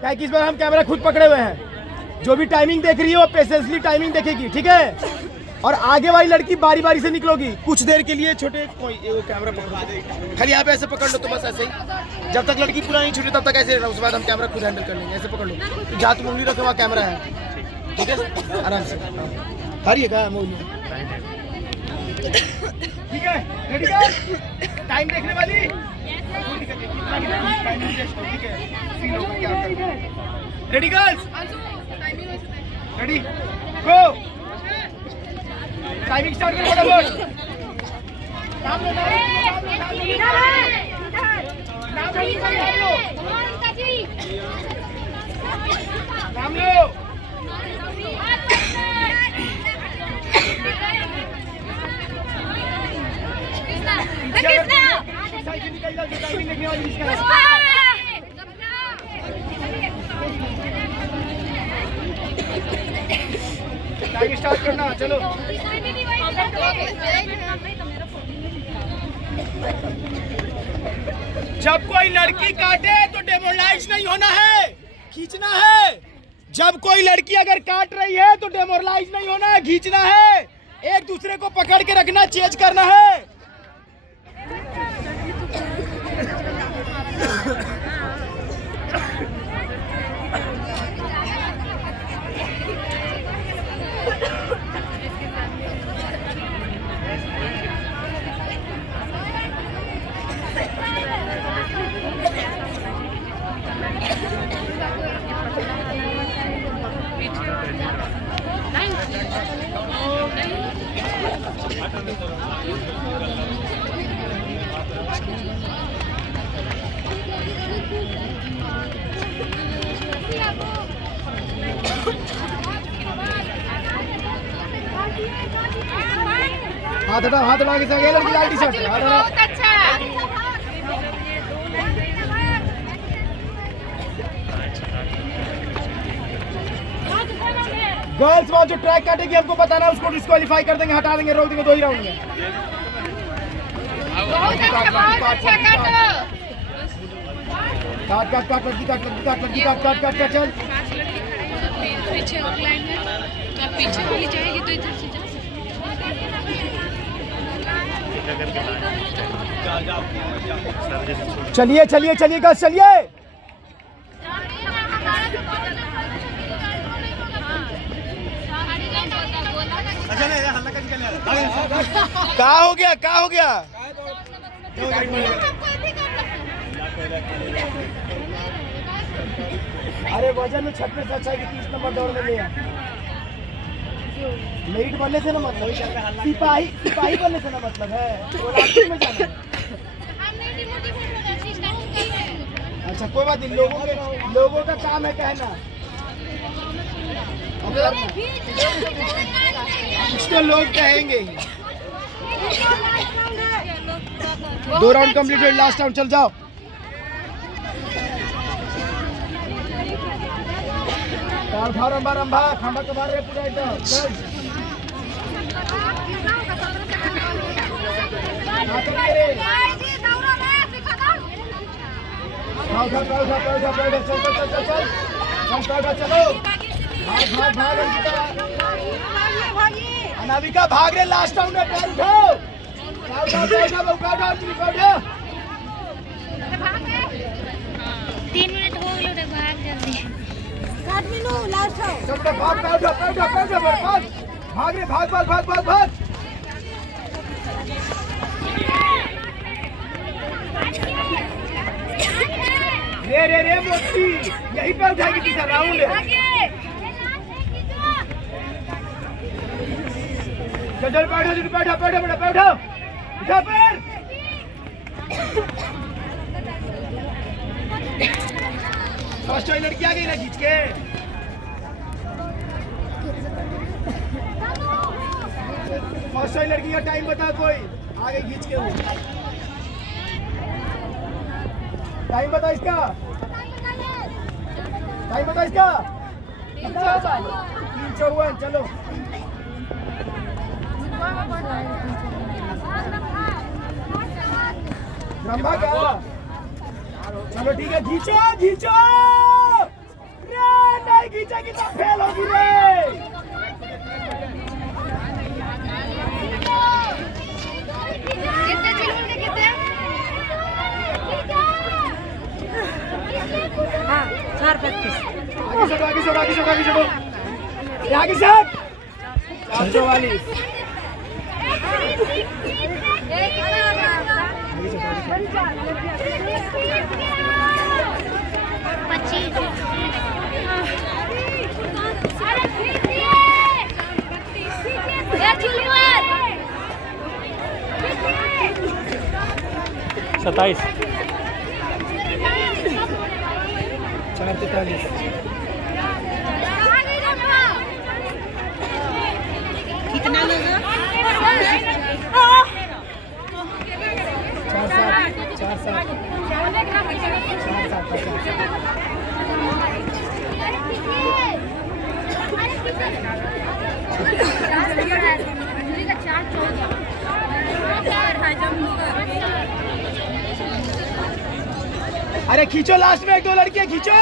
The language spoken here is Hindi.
क्या कि इस बार हम कैमरा खुद पकड़े हुए हैं। जो भी टाइमिंग देख रही है वो पेशेंसली टाइमिंग देखेगी, ठीक है? और आगे वाली लड़की बारी बारी से निकलोगी कुछ देर के लिए। छोटे कोई वो कैमरा पकड़ा दे, खाली यहाँ पे ऐसे पकड़ लो तो बस ऐसे ही। जब तक लड़की पूरा नहीं छूटे तब तक ऐसे रहना, उसके बाद हम कैमरा खुद हैंडल कर लेंगे। ऐसे पकड़ लो, तो जहाँ तुम उंगली रखो वहाँ कैमरा है, ठीक है? आराम से हरिए का मोली, ठीक है? रेडी कर, टाइम देखने वाली, ठीक है? फील होगा क्या करना है। रेडी गर्ल्स, रेडी गो, टाइमिंग स्टार्ट करो फटाफट। नाम लो, नाम लो। टाइम स्टार्ट करना, चलो। जब कोई लड़की काटे तो डेमोरलाइज नहीं होना है, खींचना है। जब कोई लड़की अगर काट रही है तो डेमोरलाइज नहीं होना है, खींचना है। एक दूसरे को पकड़ के रखना, चेंज करना है। हाथ हटाओ, हाथ हटाओ, किसी आगे लड़की लाल टी शर्ट, हाथ हटाओ। बहुत अच्छा। गर्ल्स वहाँ जो ट्रैक काटेगी हमको बताना, उसको डिस्क्वालीफाई कर देंगे, हटा देंगे, रोक देंगे। 2 ही राउंड में। बहुत अच्छा, बहुत अच्छा काटो। काट काट काट लड़की, काट लड़की, काट लड़की, काट काट काट काट, चल। पीछे लाइन है, तो पीछे वाली जाएगी तो इधर से जा। चलिए चलिए चलिए गर्ल्स, चलिए। क्या हो गया, क्या हो गया? अरे वजन में 36 अच्छा है कि 30 नंबर दौड़ में ले। मेरिट बनने से ना मतलब, सिपाही बनने से ना मतलब है, में जाना है। अच्छा कोई बात नहीं, लोगों का काम है कहना। कुछ तो लोग कहेंगे ही। 2 राउंड कंप्लीट हुए, लास्ट राउंड, चल जाओ। रंभा खंबा के बारे पूरा एकदम चल। चलो भाग अनामिका, भाग रहे, लास्ट राउंड में। पैर उठाओ, उठाओ। 3 मिनट हो गए, भाग जल्दी। भाग रे, भाग। रे मोती, यही पे उठाएगी, तीसरा राउंड है। चल बैठो, उठा पैर। फर्स्ट वाली लड़की आ गई ना खींच के। फर्स्ट वाली लड़की का टाइम बता कोई, आगे खींच के। टाइम बता इसका, टाइम बता इसका। 3:54, चलो। ब्रह्मा का, चलो ठीक है, खींचो। कितना फेल होगी रे। कितने चिल्लू के कितने? हाँ 4:35। आगे चलो। आगे सब 444। सत्ताईस 443। कितना लगा? 4 अरे खींचो लास्ट में 1-2 लड़कियां खींचो।